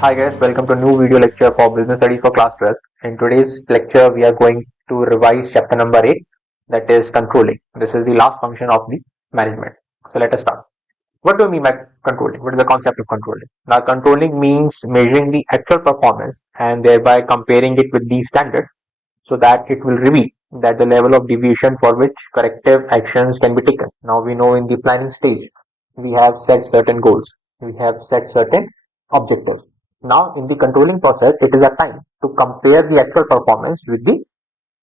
Hi guys, welcome to a new video lecture for Business Studies for Class 12. In today's lecture, we are going to revise chapter number 8, that is controlling. This is the last function of the management. So let us start. What do you mean by controlling? What is the concept of controlling? Now, controlling means measuring the actual performance and thereby comparing it with the standard so that it will reveal that the level of deviation for which corrective actions can be taken. Now, we know in the planning stage, we have set certain goals, we have set certain objectives. Now, in the controlling process, it is a time to compare the actual performance with the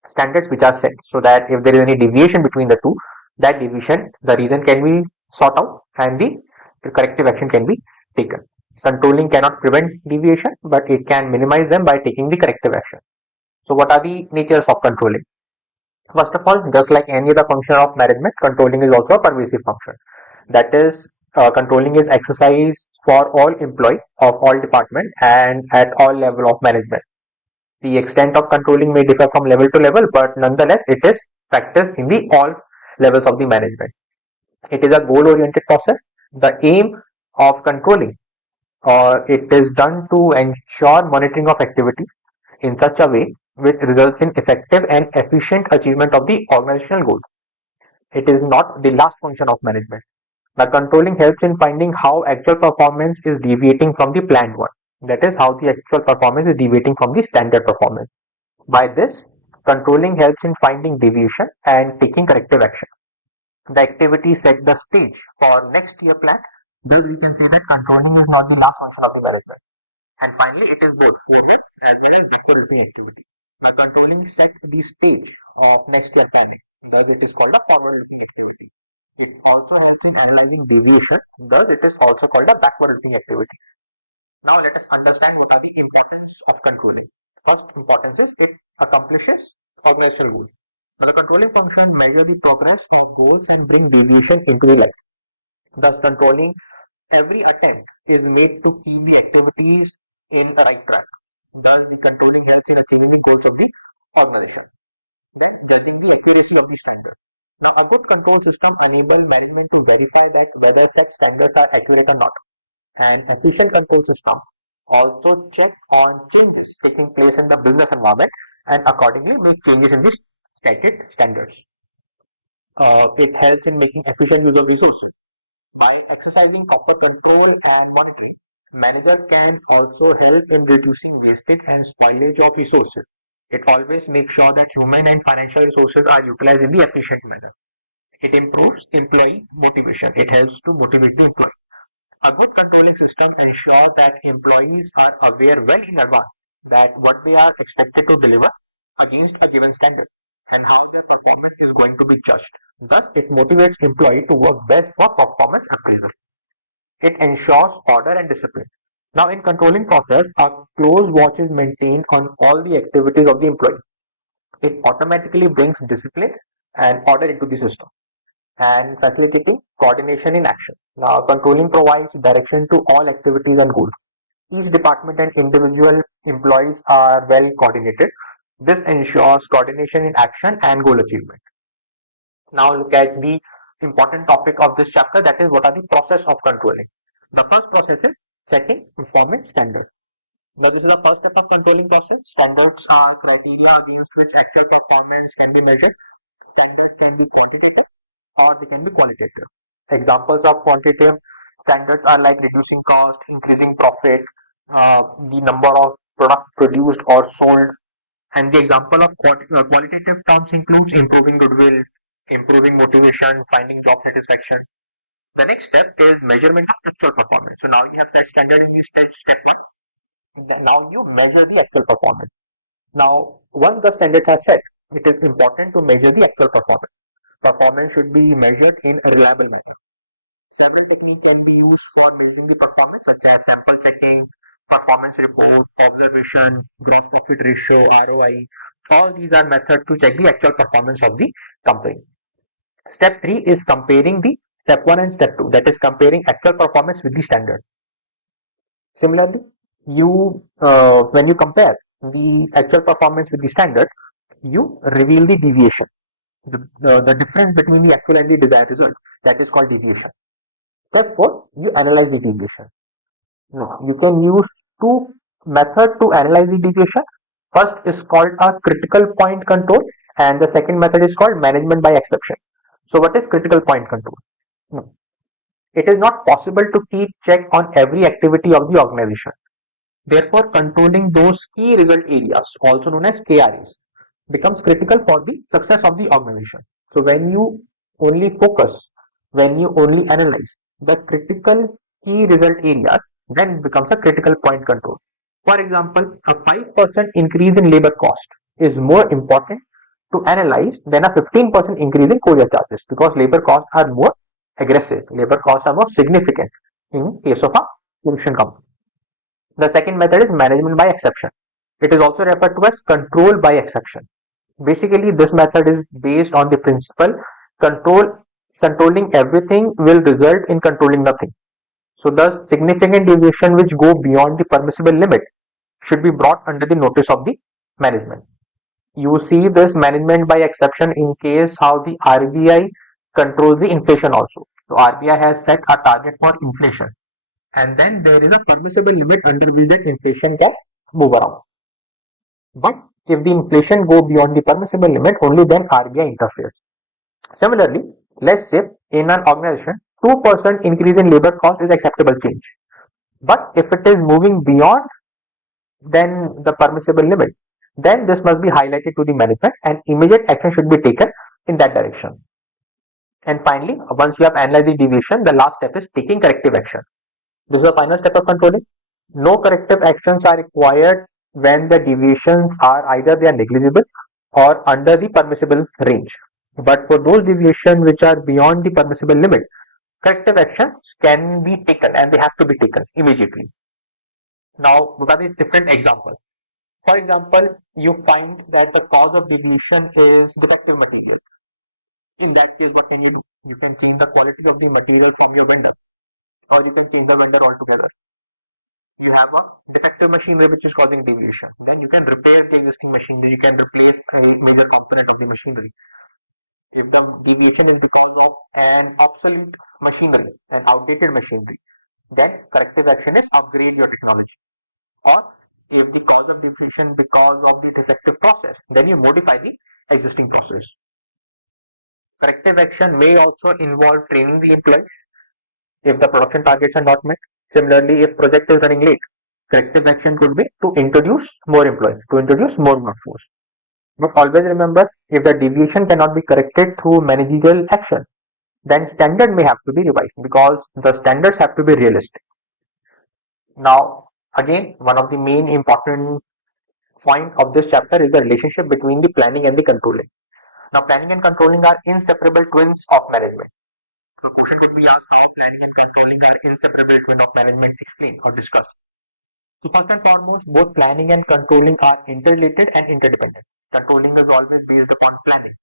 standards which are set, so that if there is any deviation between the two, that deviation, the reason can be sought out and the corrective action can be taken. Controlling cannot prevent deviation, but it can minimize them by taking the corrective action. So what are the natures of controlling? First of all, just like any other function of management, controlling is also a pervasive function. That is, controlling is exercised for all employee of all department and at all level of management. The extent of controlling may differ from level to level, but nonetheless, it is practiced in the all levels of the management. It is a goal-oriented process. The aim of controlling, it is done to ensure monitoring of activity in such a way which results in effective and efficient achievement of the organizational goals. It is not the last function of management. The controlling helps in finding how actual performance is deviating from the planned one. That is, how the actual performance is deviating from the standard performance. By this, controlling helps in finding deviation and taking corrective action. The activity set the stage for next year plan. Thus, we can say that controlling is not the last function of the management. And finally, it is both forward as well as backward looking activity. Now, controlling set the stage of next year planning. Thus, it is called a forward looking activity. It also helps in analyzing deviation. Thus, it is also called a backward looking activity. Now, let us understand what are the importance of controlling. First importance is it accomplishes organizational goals. Now, the controlling function measure the progress of goals and bring deviation into the light. Thus, controlling every attempt is made to keep the activities in a right track. Thus, the controlling helps in achieving the goals of the organization. Then, judging the accuracy of the standard. Now, a good control system enables management to verify that whether set standards are accurate or not. An efficient control system also check on changes taking place in the business environment and accordingly make changes in the stated standards. It helps in making efficient use of resources. By exercising proper control and monitoring, manager can also help in reducing wastage and spoilage of resources. It always makes sure that human and financial resources are utilized in the efficient manner. It improves employee motivation. It helps to motivate the employee. A good controlling system ensures that employees are aware well in advance that what they are expected to deliver against a given standard and how their performance is going to be judged. Thus, it motivates employee to work best for performance appraisal. It ensures order and discipline. Now, in controlling process, a close watch is maintained on all the activities of the employee. It automatically brings discipline and order into the system and facilitating coordination in action. Now, controlling provides direction to all activities and goals. Each department and individual employees are well coordinated. This ensures coordination in action and goal achievement. Now, look at the important topic of this chapter, that is, what are the process of controlling. The first process is setting performance standard. Now, this is the first step of controlling process. Standards are criteria against which actual performance can be measured. Standards can be quantitative or they can be qualitative. Examples of quantitative standards are like reducing cost, increasing profit, the number of products produced or sold. And the example of qualitative terms includes improving goodwill, improving motivation, finding job satisfaction. The next step is measurement of actual performance. So now you have set standard in this step one. Now you measure the actual performance. Now, once the standards are set, it is important to measure the actual performance. Performance should be measured in a reliable manner. Several techniques can be used for measuring the performance, such as sample checking, performance report, observation, gross profit ratio, ROI. All these are methods to check the actual performance of the company. Step 3 is comparing the step 1 and step 2, that is comparing actual performance with the standard. Similarly, when you compare the actual performance with the standard, you reveal the deviation, the difference between the actual and the desired result. That is called deviation. Step 4, you analyze the deviation. No, you can use two methods to analyze the deviation. First is called a critical point control, and the second method is called management by exception. So what is critical point control? No. It is not possible to keep check on every activity of the organization. Therefore, controlling those key result areas, also known as KRAs, becomes critical for the success of the organization. So when you only focus, when you only analyze the critical key result areas, then it becomes a critical point control. For example, a 5% increase in labor cost is more important to analyze than a 15% increase in courier charges, because labor costs are more aggressive, labor costs are more significant in case of a pollution company. The second method is management by exception. It is also referred to as control by exception. Basically, this method is based on the principle controlling everything will result in controlling nothing. So the significant deviation which go beyond the permissible limit should be brought under the notice of the management. You see this management by exception in case how the RBI controls the inflation also. So RBI has set a target for inflation, and then there is a permissible limit under which that inflation can move around. But if the inflation go beyond the permissible limit, only then RBI interferes. Similarly, let's say in an organization, 2% increase in labor cost is acceptable change. But if it is moving beyond then the permissible limit, then this must be highlighted to the management and immediate action should be taken in that direction. And finally, once you have analyzed the deviation, the last step is taking corrective action. This is the final step of controlling. No corrective actions are required when the deviations are either they are negligible or under the permissible range. But for those deviations which are beyond the permissible limit, corrective actions can be taken and they have to be taken immediately. Now, what are the different examples? For example, you find that the cause of deviation is defective material. In that case, what can you do? You can change the quality of the material from your vendor, or you can change the vendor altogether. You have a defective machinery which is causing deviation. Then you can repair the existing machinery. You can replace a major component of the machinery. If the deviation is because of an obsolete machinery, an outdated machinery, then corrective action is upgrade your technology. Or if the cause of deviation because of the defective process, then you modify the existing process. Corrective action may also involve training the employees if the production targets are not met. Similarly, if project is running late, corrective action could be to introduce more employees, to introduce more workforce. But always remember, if the deviation cannot be corrected through managerial action, then standard may have to be revised because the standards have to be realistic. Now, again, one of the main important point of this chapter is the relationship between the planning and the controlling. Now, planning and controlling are inseparable twins of management. So, question could be asked how planning and controlling are inseparable twin of management. Explain or discuss. So, first and foremost, both planning and controlling are interrelated and interdependent. Controlling is always based upon planning.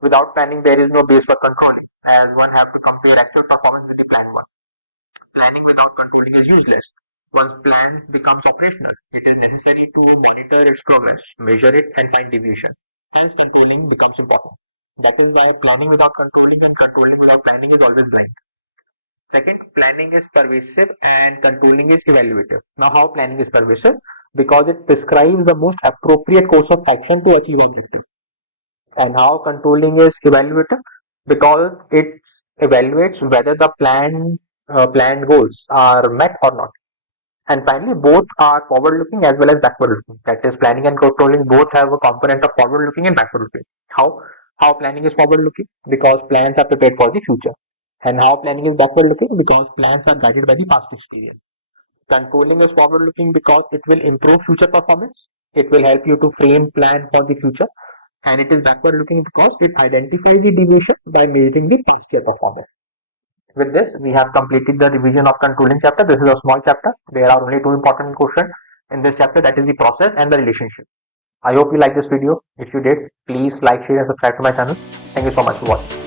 Without planning, there is no base for controlling, as one have to compare actual performance with the planned one. Planning without controlling is useless. Once plan becomes operational, it is necessary to monitor its progress, measure it, and find deviation. Hence, controlling becomes important. That is why planning without controlling and controlling without planning is always blind. Second, planning is pervasive and controlling is evaluative. Now, how planning is pervasive? Because it prescribes the most appropriate course of action to achieve objective. And how controlling is evaluative? Because it evaluates whether the planned goals are met or not. And finally, both are forward-looking as well as backward-looking. That is, planning and controlling both have a component of forward-looking and backward-looking. How planning is forward-looking? Because plans are prepared for the future. And how planning is backward-looking? Because plans are guided by the past experience. Controlling is forward-looking because it will improve future performance. It will help you to frame plan for the future. And it is backward-looking because it identifies the deviation by measuring the past year performance. With this, we have completed the revision of controlling chapter. This is a small chapter. There are only two important questions in this chapter, that is the process and the relationship. I hope you like this video. If you did, please like, share and subscribe to my channel. Thank you so much for watching.